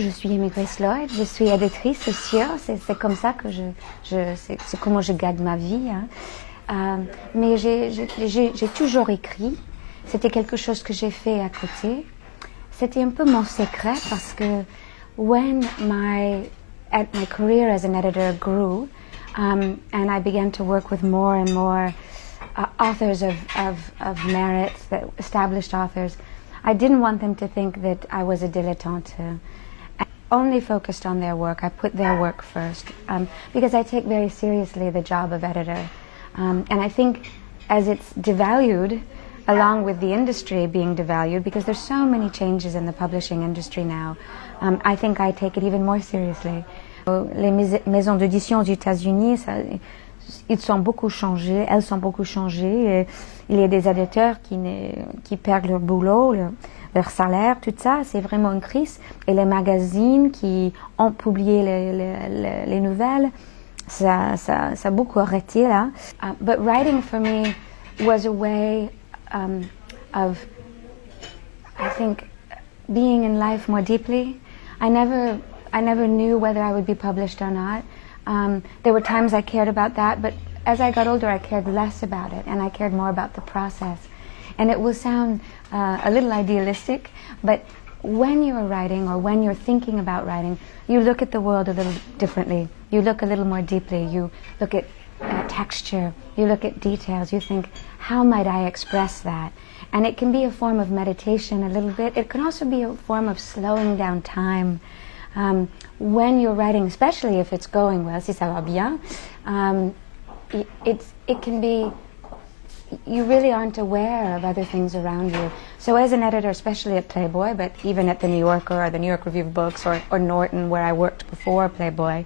je suis Amy Grace Loyd, je suis éditrice, c'est sûr, c'est comme ça que c'est comment je gagne ma vie. Hein. Mais j'ai toujours écrit, c'était quelque chose que j'ai fait à côté. C'était un peu mon secret parce que when my career as an editor grew, and I began to work with more and more authors of merit, established authors, I didn't want them to think that I was a dilettante. I only focused on their work. I put their work first because I take very seriously the job of editor. And I think as it's devalued, along with the industry being devalued, because there's so many changes in the publishing industry now, I think I take it even more seriously. Les maisons d'édition aux États-Unis, ils sont beaucoup changés, elles sont beaucoup changées. Il y a des éditeurs qui perdent leur boulot, leur salaire, tout ça, c'est vraiment une crise. Et les magazines qui ont publié les nouvelles, ça a beaucoup arrêté là. But writing for me was a way of, I think, being in life more deeply. I never knew whether I would be published or not. There were times I cared about that, but as I got older, I cared less about it, and I cared more about the process. And it will sound a little idealistic, but when you're writing or when you're thinking about writing, you look at the world a little differently. You look a little more deeply. You look at texture. You look at details. You think, how might I express that? And it can be a form of meditation a little bit. It can also be a form of slowing down time. When you're writing, especially if it's going well, si ça va bien, it can be, you really aren't aware of other things around you. So as an editor, especially at Playboy, but even at the New Yorker or the New York Review of Books or Norton, where I worked before Playboy,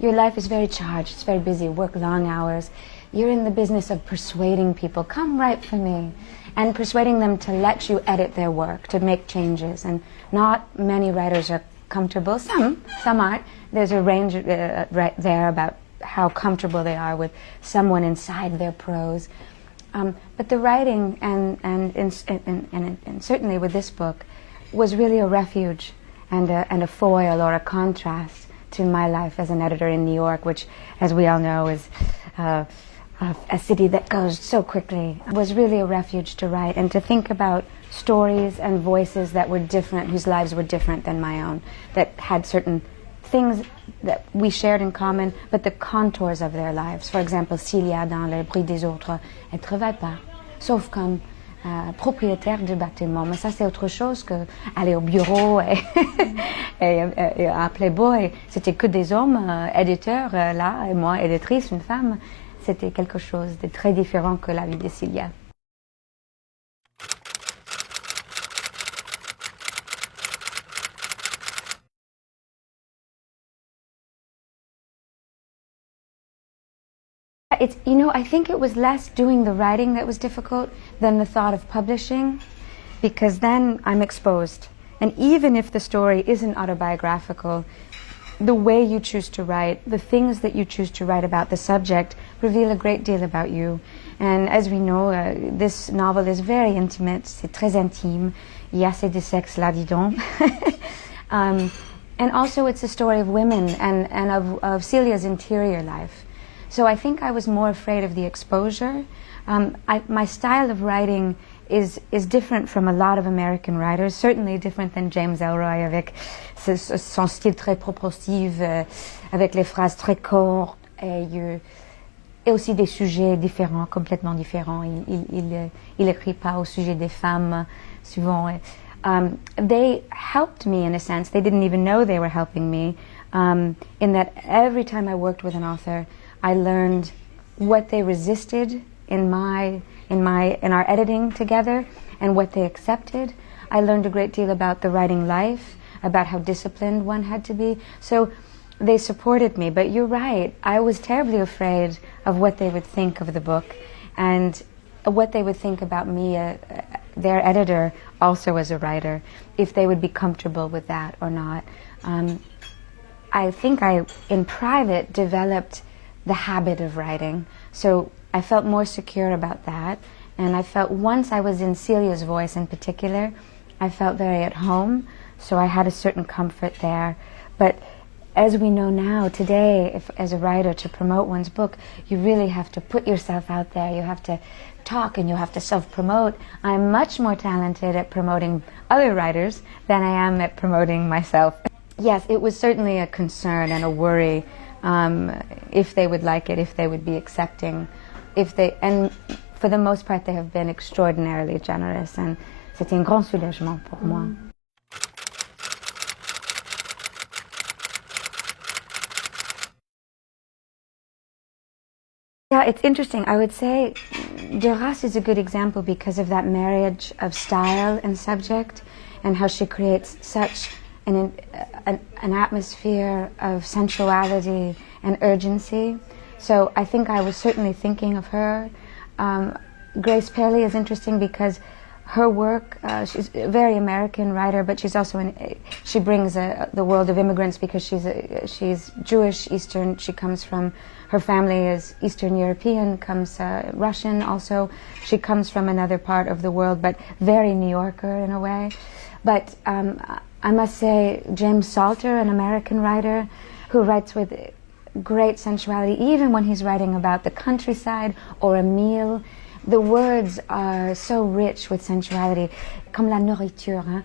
your life is very charged, it's very busy, work long hours. You're in the business of persuading people, come write for me, and persuading them to let you edit their work, to make changes. And not many writers are comfortable. Some aren't. There's a range right there about how comfortable they are with someone inside their prose. But the writing, and certainly with this book, was really a refuge and a foil or a contrast to my life as an editor in New York, which, as we all know, is a city that goes so quickly. It was really a refuge to write and to think about stories and voices that were different, whose lives were different than my own, that had certain things that we shared in common, but the contours of their lives. For example, Celia dans Le Bruit des autres, elle ne travaille pas, sauf comme propriétaire de bâtiment. Mais ça, c'est autre chose qu'aller au bureau et à Playboy. C'était que des hommes, éditeurs, là, et moi, éditrice, une femme. C'était quelque chose de très différent que la vie de Celia. It's, you know, I think it was less doing the writing that was difficult than the thought of publishing, because then I'm exposed. And even if the story isn't autobiographical, the way you choose to write, the things that you choose to write about the subject reveal a great deal about you. And as we know, this novel is very intimate, c'est très intime. Il y a assez de sexe là, dis donc. And also it's a story of women and of Celia's interior life. So I think I was more afraid of the exposure. My style of writing is different from a lot of American writers, certainly different than James Ellroy avec son style très propositif, avec les phrases très courtes et aussi des sujets différents, complètement différents. Il écrit pas au sujet des femmes souvent. They helped me in a sense. They didn't even know they were helping me, in that every time I worked with an author, I learned what they resisted in our editing together and what they accepted. I learned a great deal about the writing life, about how disciplined one had to be. So they supported me, but you're right. I was terribly afraid of what they would think of the book and what they would think about me, their editor, also as a writer, if they would be comfortable with that or not. I think I, in private, developed the habit of writing. So I felt more secure about that. And I felt once I was in Celia's voice in particular, I felt very at home. so I had a certain comfort there. But as we know now, today, if, as a writer, to promote one's book, you really have to put yourself out there. You have to talk and you have to self-promote. I'm much more talented at promoting other writers than I am at promoting myself. Yes, it was certainly a concern and a worry if they would like it, if they would be accepting, and for the most part they have been extraordinarily generous, and c'était un grand soulagement pour moi. Yeah, it's interesting. I would say Duras is a good example because of that marriage of style and subject, and how she creates such an atmosphere of sensuality and urgency. So I think I was certainly thinking of her. Grace Paley is interesting because her work, she's a very American writer, but she's also she brings the world of immigrants because she's Jewish, Eastern. She comes from, her family is Eastern European, comes Russian also. She comes from another part of the world, but very New Yorker in a way. But I must say James Salter, an American writer who writes with great sensuality, even when he's writing about the countryside or a meal. The words are so rich with sensuality, comme la nourriture, hein?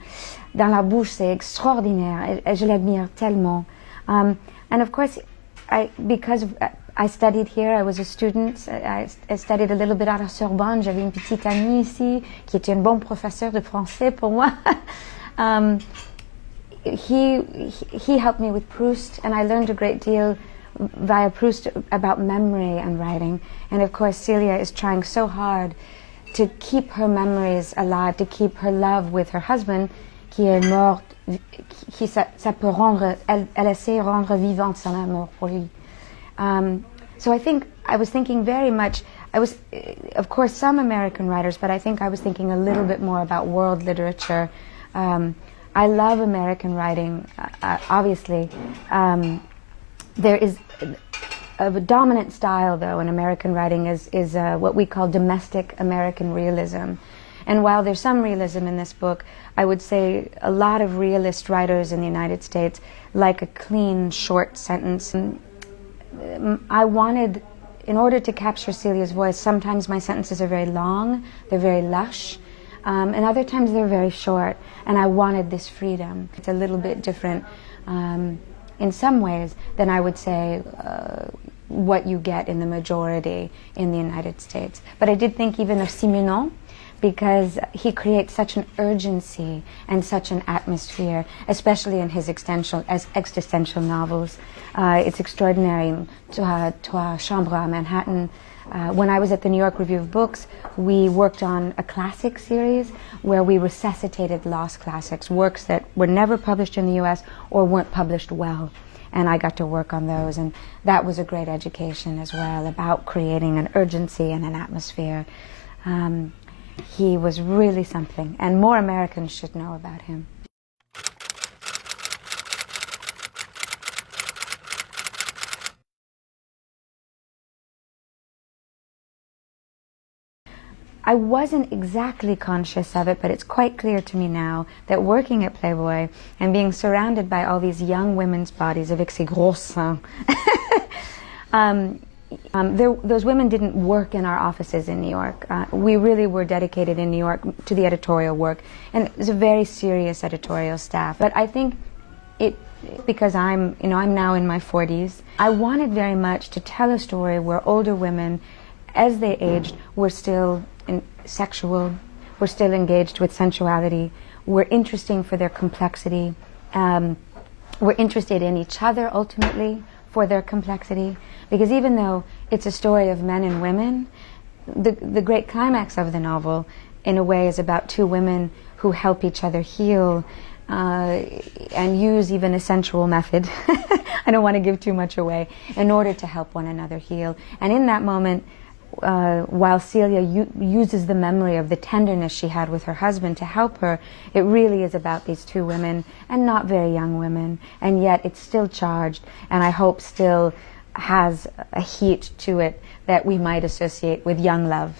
Dans la bouche, c'est extraordinaire. Je l'admire tellement. And of course, because I studied here, I was a student. I studied a little bit à la Sorbonne. J'avais une petite amie ici qui était un bon professeur de français pour moi. He helped me with Proust, and I learned a great deal via Proust about memory and writing. And of course Celia is trying so hard to keep her memories alive, to keep her love with her husband qui est mort, ça peut rendre, elle essaie de rendre vivante son amour pour lui. So I think I was thinking very much, of course some American writers, but I think I was thinking a little bit more about world literature. I love American writing, obviously. There is a dominant style, though, in American writing is what we call domestic American realism. And while there's some realism in this book, I would say a lot of realist writers in the United States like a clean, short sentence. I wanted, in order to capture Celia's voice, sometimes my sentences are very long, they're very lush, and other times they're very short, and I wanted this freedom. It's a little bit different in some ways than I would say what you get in the majority in the United States. But I did think even of Simenon, because he creates such an urgency and such an atmosphere, especially in his existential novels. It's extraordinary. Trois Chambres à Manhattan. When I was at the New York Review of Books, we worked on a classic series where we resuscitated lost classics, works that were never published in the U.S. or weren't published well. And I got to work on those, and that was a great education as well, about creating an urgency and an atmosphere. He was really something, and more Americans should know about him. I wasn't exactly conscious of it, but it's quite clear to me now that working at Playboy and being surrounded by all these young women's bodies avec ces gros seins, those women didn't work in our offices in New York. We really were dedicated in New York to the editorial work, and it was a very serious editorial staff. But I think because I'm now in my 40s, I wanted very much to tell a story where older women, as they aged, were still sexual, were still engaged with sensuality, were interesting for their complexity, were interested in each other ultimately for their complexity. Because even though it's a story of men and women, the great climax of the novel, in a way, is about two women who help each other heal and use even a sensual method. I don't want to give too much away, in order to help one another heal. And in that moment, while Celia uses the memory of the tenderness she had with her husband to help her, it really is about these two women, and not very young women, and yet it's still charged, and I hope still has a heat to it that we might associate with young love.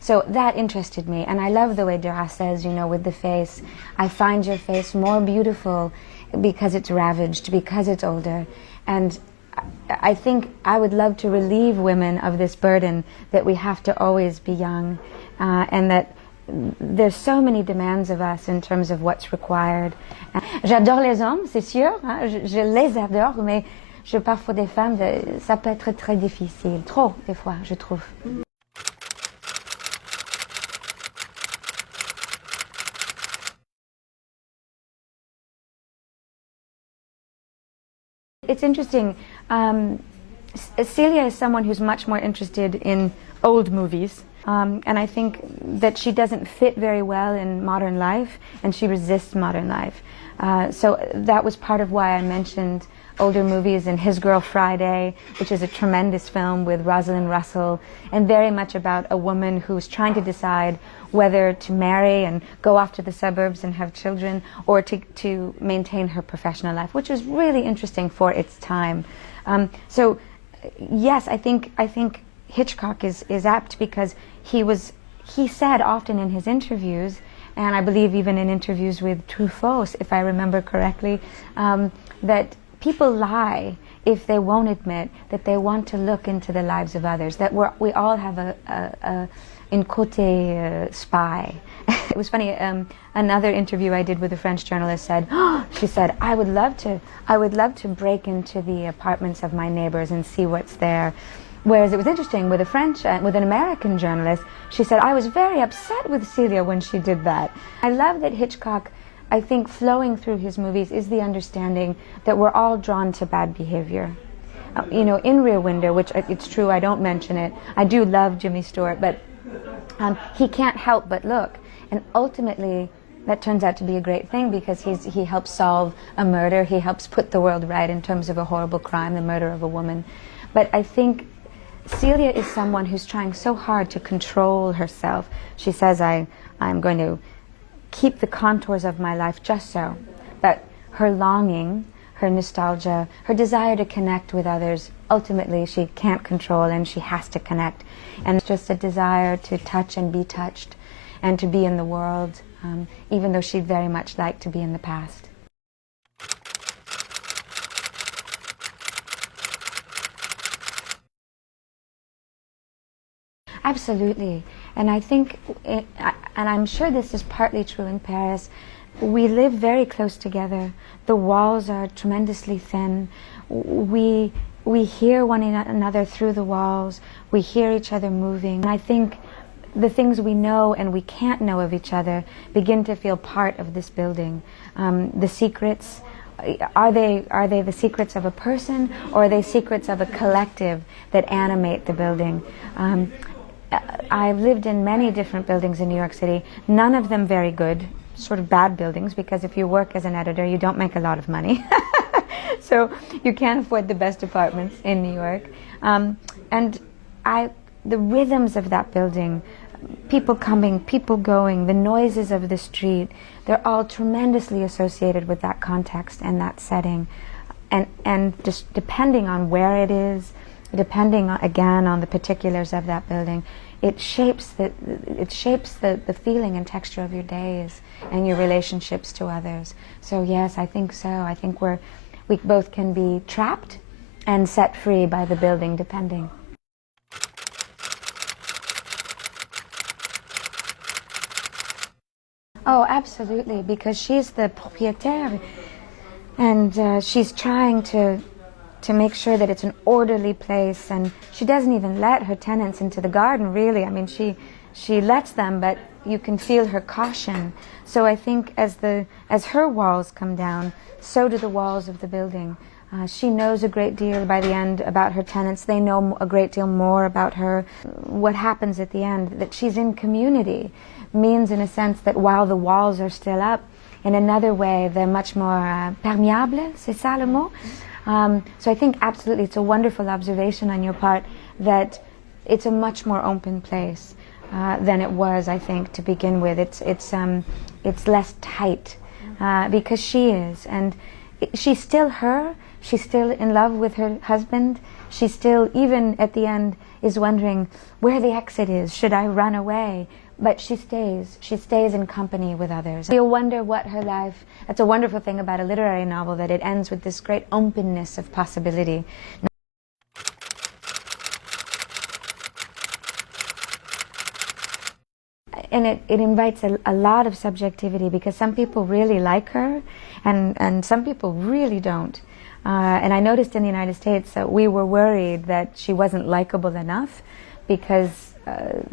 So that interested me, and I love the way Duras says, you know, with the face, I find your face more beautiful because it's ravaged, because it's older. And I think I would love to relieve women of this burden that we have to always be young, and that there's so many demands of us in terms of what's required. J'adore les hommes, c'est sûr, hein, je les adore, mais parfois des femmes, ça peut être très difficile, trop des fois, je trouve. It's interesting. Celia is someone who's much more interested in old movies, and I think that she doesn't fit very well in modern life, and she resists modern life. So that was part of why I mentioned older movies in His Girl Friday, which is a tremendous film with Rosalind Russell, and very much about a woman who's trying to decide whether to marry and go off to the suburbs and have children, or to maintain her professional life, which was really interesting for its time. So yes, I think Hitchcock is apt, because he said often in his interviews, and I believe even in interviews with Truffaut, if I remember correctly, that people lie if they won't admit that they want to look into the lives of others, that we all have a côté spy. It was funny, another interview I did with a French journalist said, she said, I would love to break into the apartments of my neighbors and see what's there. Whereas it was interesting with with an American journalist, she said, I was very upset with Celia when she did that. I love that Hitchcock, I think flowing through his movies is the understanding that we're all drawn to bad behavior. You know, in Rear Window, which it's true, I don't mention it, I do love Jimmy Stewart, but he can't help but look. And ultimately, that turns out to be a great thing, because he helps solve a murder, he helps put the world right in terms of a horrible crime, the murder of a woman. But I think Celia is someone who's trying so hard to control herself. She says, I'm going to keep the contours of my life just so. But her longing, her nostalgia, her desire to connect with others, ultimately she can't control, and she has to connect. And it's just a desire to touch and be touched, and to be in the world, even though she'd very much like to be in the past. Absolutely. And I think, and I'm sure this is partly true in Paris, we live very close together. The walls are tremendously thin. We hear one another through the walls. We hear each other moving. And I think the things we know and we can't know of each other begin to feel part of this building. The secrets, are they the secrets of a person, or are they secrets of a collective that animate the building? I've lived in many different buildings in New York City, none of them very good, sort of bad buildings, because if you work as an editor, you don't make a lot of money. So you can't afford the best apartments in New York. And the rhythms of that building, people coming, people going, the noises of the street, they're all tremendously associated with that context and that setting. And just depending on where it is, depending again on the particulars of that building, it shapes the feeling and texture of your days and your relationships to others. So yes, I think so. I think we both can be trapped and set free by the building, depending. Oh, absolutely, because she's the propriétaire, and she's trying to make sure that it's an orderly place, and she doesn't even let her tenants into the garden, really. I mean, she lets them, but you can feel her caution. So I think as her walls come down, so do the walls of the building. She knows a great deal by the end about her tenants. They know a great deal more about her. What happens at the end, that she's in community, means in a sense that while the walls are still up, in another way they're much more perméable, c'est ça le mot? So I think absolutely it's a wonderful observation on your part that it's a much more open place than it was, I think, to begin with. It's less tight because she is, and she's still her. She's still in love with her husband. She still, even at the end, is wondering where the exit is. Should I run away? But she stays. She stays in company with others. You'll wonder what her life... That's a wonderful thing about a literary novel, that it ends with this great openness of possibility. And it invites a lot of subjectivity, because some people really like her and some people really don't. And I noticed in the United States that we were worried that she wasn't likable enough, because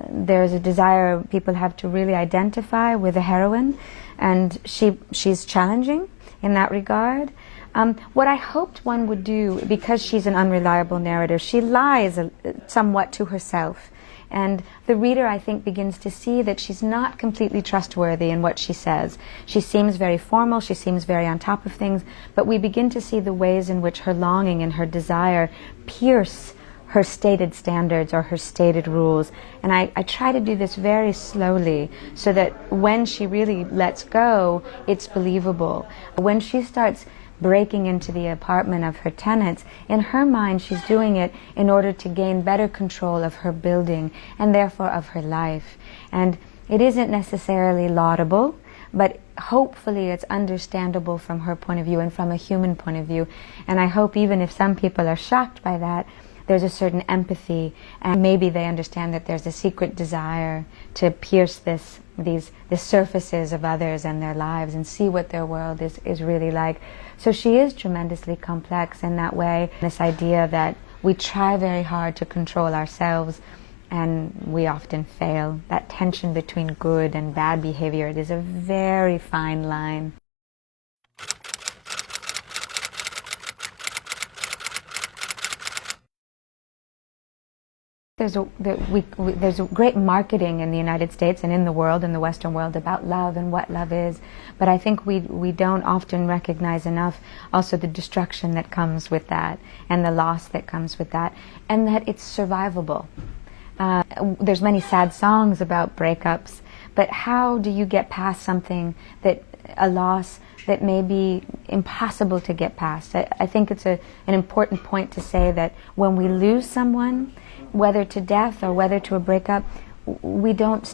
there's a desire people have to really identify with the heroine, and she's challenging in that regard. What I hoped one would do, because she's an unreliable narrator, she lies somewhat to herself. And the reader, I think, begins to see that she's not completely trustworthy in what she says. She seems very formal, she seems very on top of things, but we begin to see the ways in which her longing and her desire pierce her stated standards or her stated rules. And I try to do this very slowly, so that when she really lets go, it's believable. When she starts breaking into the apartment of her tenants, in her mind she's doing it in order to gain better control of her building and therefore of her life. And it isn't necessarily laudable, but hopefully it's understandable from her point of view and from a human point of view. And I hope, even if some people are shocked by that, there's a certain empathy, and maybe they understand that there's a secret desire to pierce the surfaces of others and their lives and see what their world is really like. So she is tremendously complex in that way. This idea that we try very hard to control ourselves and we often fail. That tension between good and bad behavior, it is a very fine line. There's a great marketing in the United States and in the world, in the Western world, about love and what love is. But I think we don't often recognize enough also the destruction that comes with that, and the loss that comes with that, and that it's survivable. There's many sad songs about breakups, but how do you get past something, a loss that may be impossible to get past? I think it's an important point to say that when we lose someone, whether to death or whether to a breakup, we don't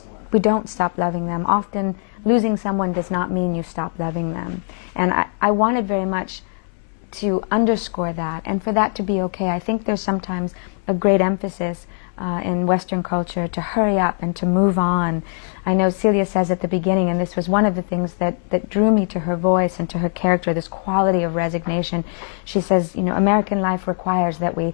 stop loving them. Often losing someone does not mean you stop loving them. And I wanted very much to underscore that, and for that to be okay. I think there's sometimes a great emphasis in Western culture to hurry up and to move on. I know Celia says at the beginning, and this was one of the things that drew me to her voice and to her character, this quality of resignation. She says, American life requires that we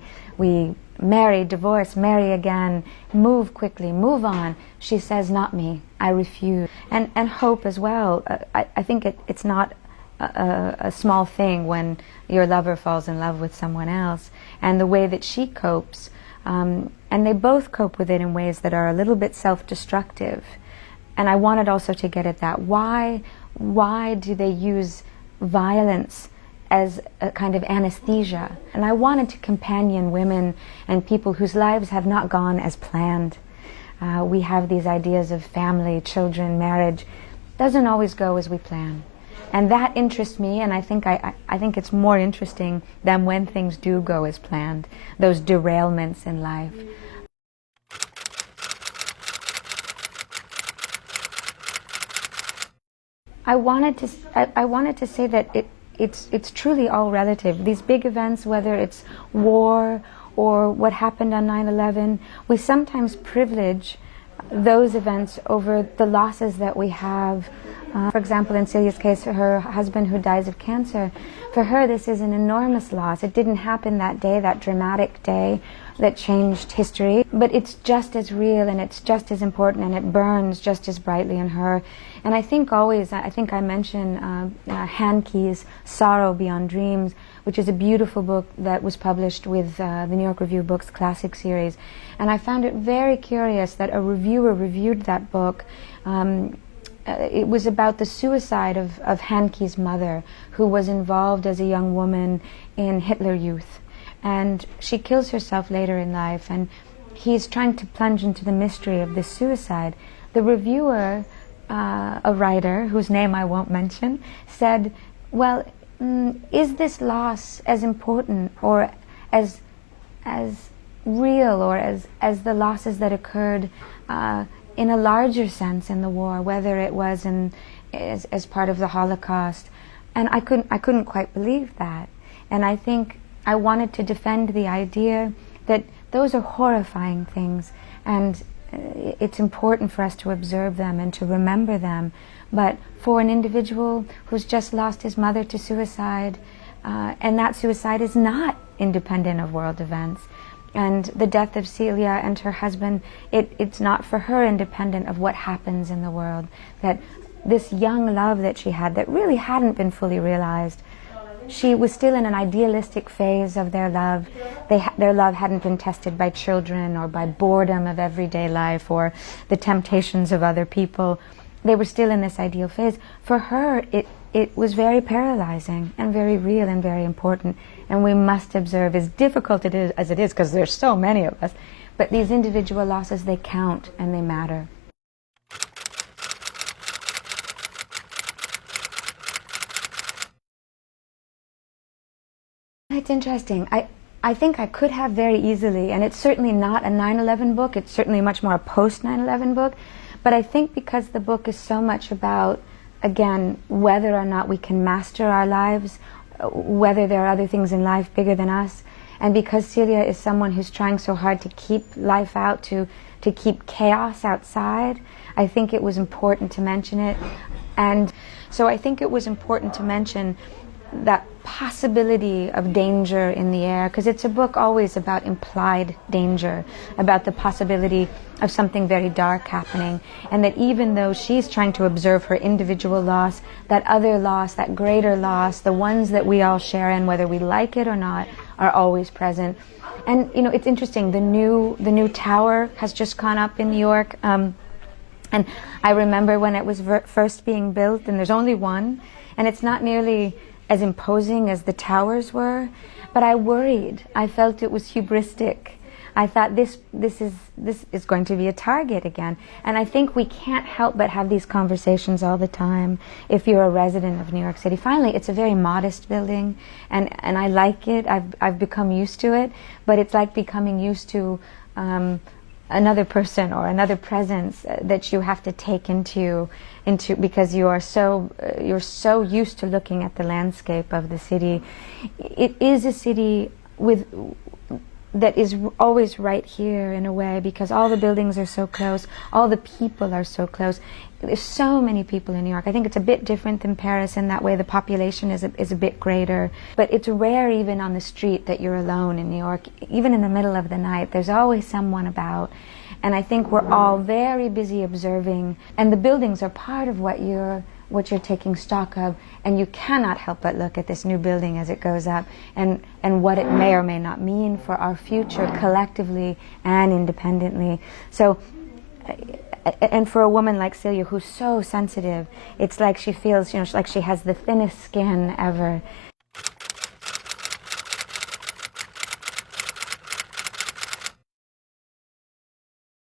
marry, divorce, marry again, move quickly, move on. She says, not me, I refuse. And hope as well. I think it's not a small thing when your lover falls in love with someone else. And the way that she copes, and they both cope with it in ways that are a little bit self-destructive. And I wanted also to get at that. Why do they use violence as a kind of anesthesia? And I wanted to companion women and people whose lives have not gone as planned. We have these ideas of family, children, marriage. Doesn't always go as we plan. And that interests me, and I think it's more interesting than when things do go as planned, those derailments in life. I wanted to say that it's truly all relative. These big events, whether it's war or what happened on 9/11, we sometimes privilege those events over the losses that we have. For example, in Celia's case, her husband who dies of cancer, for her this is an enormous loss. It didn't happen that day, that dramatic day that changed history, but it's just as real and it's just as important, and it burns just as brightly in her. And I think I mentioned Hanky's Sorrow Beyond Dreams, which is a beautiful book that was published with the New York Review of Books Classic Series. And I found it very curious that a reviewer reviewed that book. It was about the suicide of Hanky's mother, who was involved as a young woman in Hitler Youth. And she kills herself later in life, and he's trying to plunge into the mystery of this suicide. The reviewer, a writer whose name I won't mention, said, well, is this loss as important or as real or as the losses that occurred in a larger sense in the war, whether it was as part of the Holocaust? And I couldn't quite believe that. And I think I wanted to defend the idea that those are horrifying things, and it's important for us to observe them and to remember them. But for an individual who's just lost his mother to suicide, and that suicide is not independent of world events, and the death of Celia and her husband, it's not for her independent of what happens in the world. That this young love that she had that really hadn't been fully realized, she was still in an idealistic phase of their love. Their love hadn't been tested by children or by boredom of everyday life or the temptations of other people. They were still in this ideal phase. For her, it was very paralyzing and very real and very important. And we must observe, as difficult as it is, because there's so many of us, but these individual losses, they count and they matter. It's interesting. I think I could have very easily, and it's certainly not a 9/11 book, it's certainly much more a post-9/11 book, but I think because the book is so much about, again, whether or not we can master our lives, whether there are other things in life bigger than us, and because Celia is someone who's trying so hard to keep life out, to keep chaos outside, I think it was important to mention it. And so I think it was important to mention that possibility of danger in the air, because it's a book always about implied danger, about the possibility of something very dark happening, and that even though she's trying to observe her individual loss, that other loss, that greater loss, the ones that we all share in, whether we like it or not, are always present. And you know, it's interesting, the new tower has just gone up in New York, and I remember when it was first being built, and there's only one, and it's not nearly as imposing as the towers were, but I worried. I felt it was hubristic. I thought this is going to be a target again. And I think we can't help but have these conversations all the time if you're a resident of New York City. Finally, it's a very modest building, and I like it. I've become used to it, but it's like becoming used to another person or another presence that you have to take into because you are you're so used to looking at the landscape of the city. It is a city that is always right here in a way, because all the buildings are so close, all the people are so close. There's so many people in New York. I think it's a bit different than Paris in that way. The population is a bit greater, but it's rare even on the street that you're alone in New York. Even in the middle of the night, there's always someone about. And I think we're all very busy observing, and the buildings are part of what you're taking stock of, and you cannot help but look at this new building as it goes up, and what it may or may not mean for our future collectively and independently. So, and for a woman like Celia, who's so sensitive, it's like she feels, like she has the thinnest skin ever.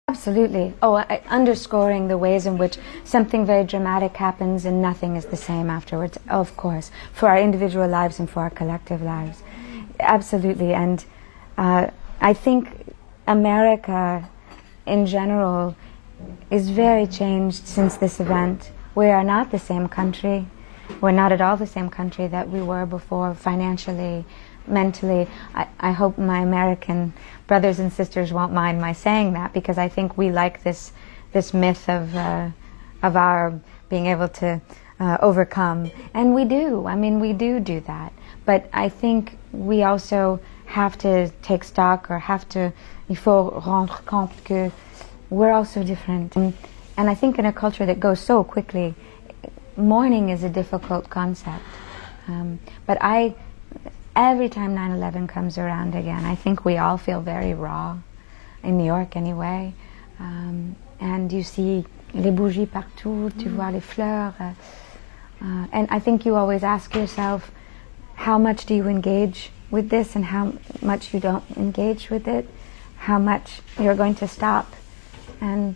Absolutely. Underscoring the ways in which something very dramatic happens and nothing is the same afterwards, of course, for our individual lives and for our collective lives. Absolutely. And I think America in general is very changed since this event. We are not the same country. We're not at all the same country that we were before, financially, mentally. I hope my American brothers and sisters won't mind my saying that, because I think we like this myth of our being able to overcome, and we do. I mean, we do that. But I think we also have to take stock, or il faut rendre compte que we're also different. And I think in a culture that goes so quickly, mourning is a difficult concept. But every time 9/11 comes around again, I think we all feel very raw, in New York anyway. And you see les bougies partout, tu vois les fleurs. And I think you always ask yourself, how much do you engage with this and how much you don't engage with it? How much you're going to stop and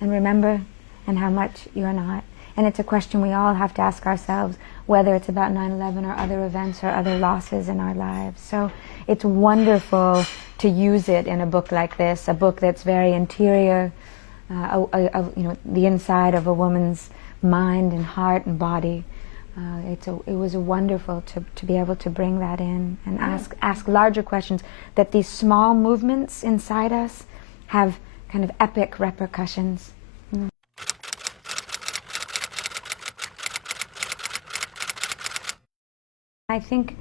remember, and how much you're not. And it's a question we all have to ask ourselves, whether it's about 9/11 or other events or other losses in our lives. So it's wonderful to use it in a book like this, a book that's very interior, the inside of a woman's mind and heart and body. It was wonderful to be able to bring that in and ask larger questions, that these small movements inside us have kind of epic repercussions. I think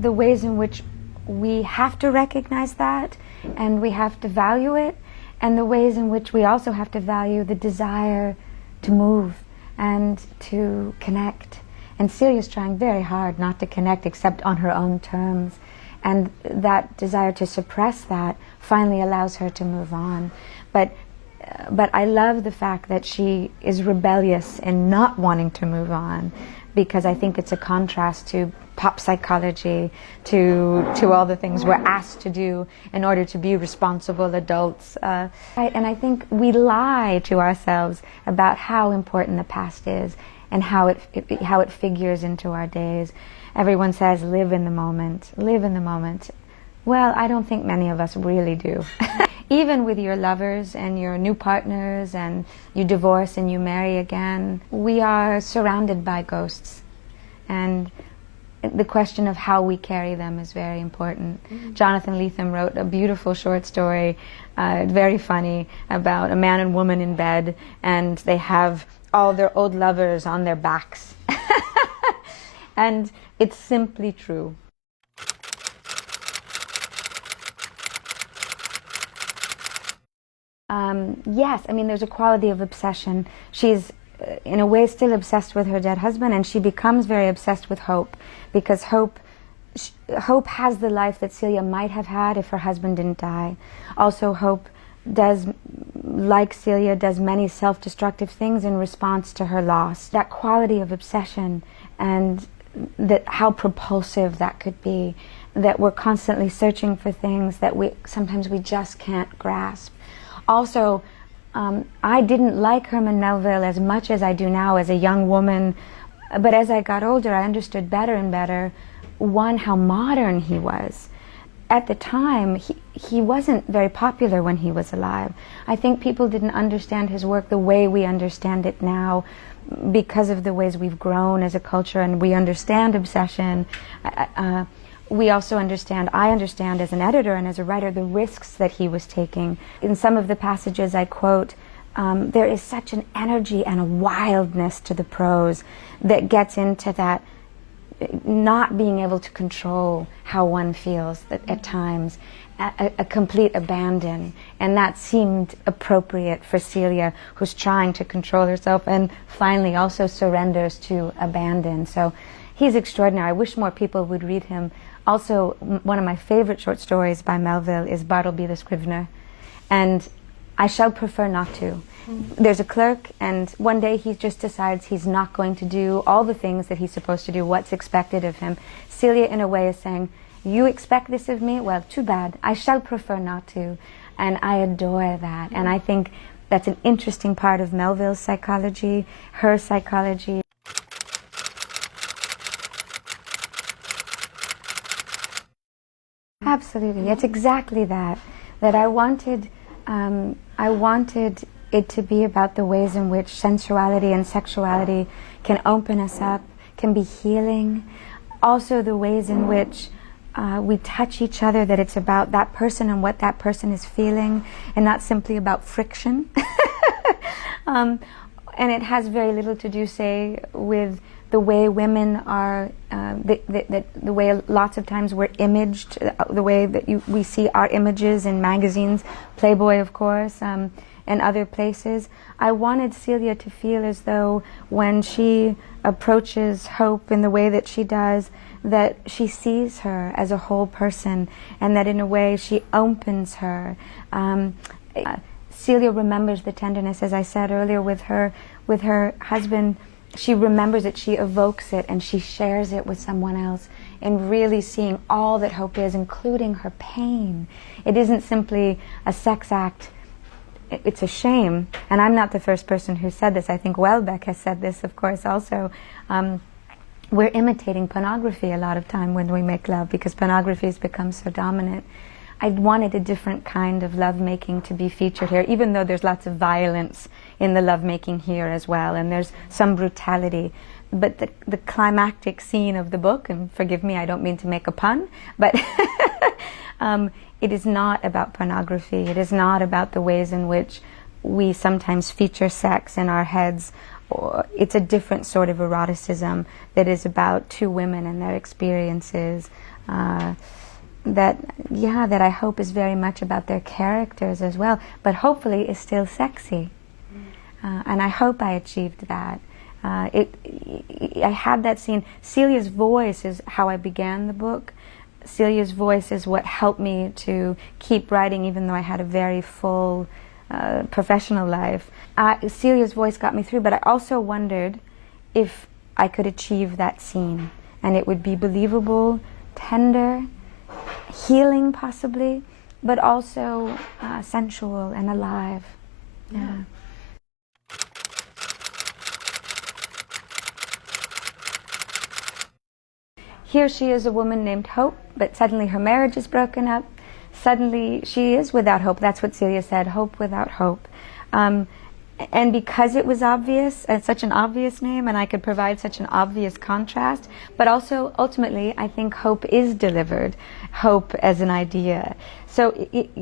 the ways in which we have to recognize that and we have to value it, and the ways in which we also have to value the desire to move and to connect. And Celia's trying very hard not to connect except on her own terms. And that desire to suppress that finally allows her to move on. But I love the fact that she is rebellious in not wanting to move on, because I think it's a contrast to pop psychology, to all the things we're asked to do in order to be responsible adults. And I think we lie to ourselves about how important the past is and how it figures into our days. Everyone says, live in the moment, live in the moment. Well, I don't think many of us really do. Even with your lovers and your new partners, and you divorce and you marry again, we are surrounded by ghosts. And the question of how we carry them is very important. Jonathan Lethem wrote a beautiful short story, very funny, about a man and woman in bed, and they have all their old lovers on their backs. And it's simply true. Yes, I mean, there's a quality of obsession. She's, in a way, still obsessed with her dead husband, and she becomes very obsessed with Hope, because Hope has the life that Celia might have had if her husband didn't die. Also, Hope does, like Celia, does many self-destructive things in response to her loss. That quality of obsession, and how propulsive that could be, that we're constantly searching for things that sometimes we just can't grasp. Also, I didn't like Herman Melville as much as I do now as a young woman, but as I got older, I understood better and better, one, how modern he was. At the time, he wasn't very popular when he was alive. I think people didn't understand his work the way we understand it now, because of the ways we've grown as a culture, and we understand obsession. We also understand, I understand as an editor and as a writer, the risks that he was taking. In some of the passages I quote, there is such an energy and a wildness to the prose that gets into that not being able to control how one feels at times, a complete abandon. And that seemed appropriate for Celia, who's trying to control herself and finally also surrenders to abandon. So he's extraordinary. I wish more people would read him. Also, one of my favorite short stories by Melville is Bartleby the Scrivener, and I shall prefer not to. There's a clerk, and one day he just decides he's not going to do all the things that he's supposed to do, what's expected of him. Celia, in a way, is saying, you expect this of me? Well, too bad. I shall prefer not to. And I adore that. And I think that's an interesting part of Melville's psychology, her psychology. Absolutely, it's exactly that. That I wanted it to be about the ways in which sensuality and sexuality can open us up, can be healing. Also, the ways in which we touch each other, that it's about that person and what that person is feeling, and not simply about friction. And it has very little to do, say, with the way women are, the way lots of times we're imaged, the way that we see our images in magazines, Playboy, of course, and other places. I wanted Celia to feel as though when she approaches Hope in the way that she does, that she sees her as a whole person, and that in a way she opens her. Celia remembers the tenderness, as I said earlier, with her husband. She remembers it, she evokes it, and she shares it with someone else, and really seeing all that Hope is, including her pain. It isn't simply a sex act it's a shame, and I'm not the first person who said this. I think Welbeck has said this, of course, also. We're imitating pornography a lot of time when we make love, because pornography has become so dominant. I wanted a different kind of lovemaking to be featured here, even though there's lots of violence in the lovemaking here as well, and there's some brutality. But the climactic scene of the book, and forgive me, I don't mean to make a pun, but it is not about pornography. It is not about the ways in which we sometimes feature sex in our heads. It's a different sort of eroticism that is about two women and their experiences. That I hope is very much about their characters as well, but hopefully is still sexy. And I hope I achieved that. I had that scene. Celia's voice is how I began the book. Celia's voice is what helped me to keep writing, even though I had a very full professional life. Celia's voice got me through, but I also wondered if I could achieve that scene, and it would be believable, tender, healing possibly, but also sensual and alive. Yeah. Here she is, a woman named Hope, but suddenly her marriage is broken up. Suddenly she is without hope. That's what Celia said, hope without hope. And because it was obvious, and such an obvious name, and I could provide such an obvious contrast, but also ultimately I think hope is delivered, hope as an idea. So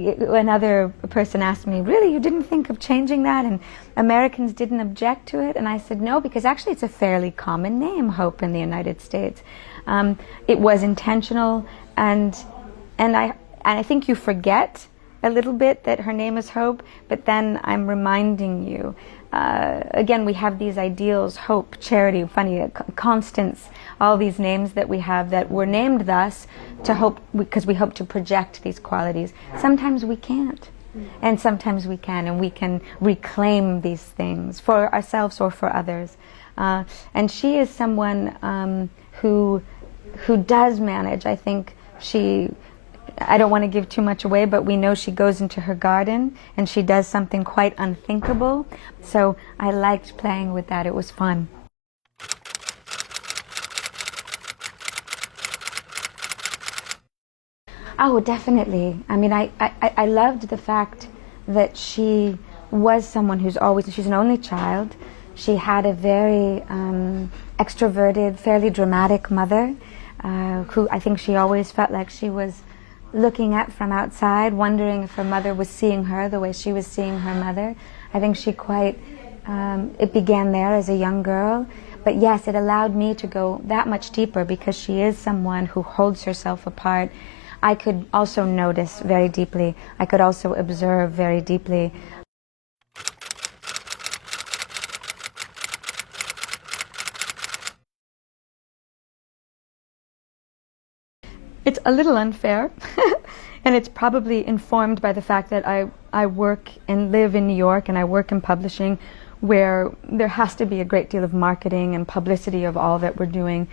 another person asked me, really, you didn't think of changing that, and Americans didn't object to it? And I said no, because actually it's a fairly common name, Hope, in the United States. It was intentional, and I think you forget a little bit that her name is Hope, but then I'm reminding you. Again, we have these ideals, hope, charity, funny, Constance, all these names that we have that were named thus to hope, because we hope to project these qualities. Sometimes we can't, and sometimes we can, and we can reclaim these things for ourselves or for others. And she is someone who does manage. I think I don't want to give too much away, but we know she goes into her garden and she does something quite unthinkable. So I liked playing with that. It was fun. Oh, definitely. I mean, I loved the fact that she was someone she's an only child. She had a very extroverted, fairly dramatic mother, who I think she always felt like she was looking at from outside, wondering if her mother was seeing her the way she was seeing her mother. I think she it began there as a young girl. But yes, it allowed me to go that much deeper, because she is someone who holds herself apart. I could also notice very deeply. I could also observe very deeply. It's a little unfair, and it's probably informed by the fact that I work and live in New York, and I work in publishing, where there has to be a great deal of marketing and publicity of all that we're doing.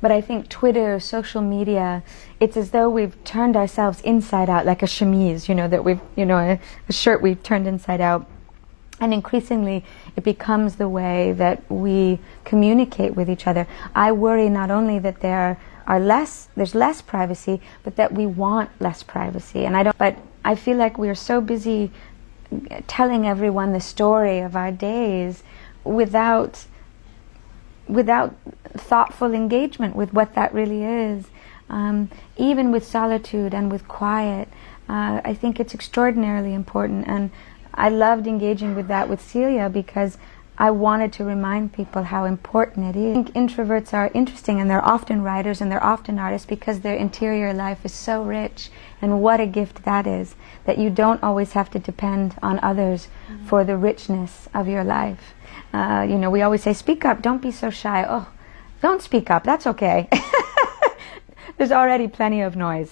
But I think Twitter, social media, it's as though we've turned ourselves inside out, like a chemise, that we've, a shirt we've turned inside out. And increasingly, it becomes the way that we communicate with each other. I worry not only that there's less privacy, but that we want less privacy. But I feel like we're so busy telling everyone the story of our days without thoughtful engagement with what that really is. Even with solitude and with quiet, I think it's extraordinarily important. And I loved engaging with that with Celia, because I wanted to remind people how important it is. I think introverts are interesting, and they're often writers and they're often artists, because their interior life is so rich. And what a gift that is, that you don't always have to depend on others for the richness of your life. We always say, speak up, don't be so shy. Oh, don't speak up, that's okay. There's already plenty of noise.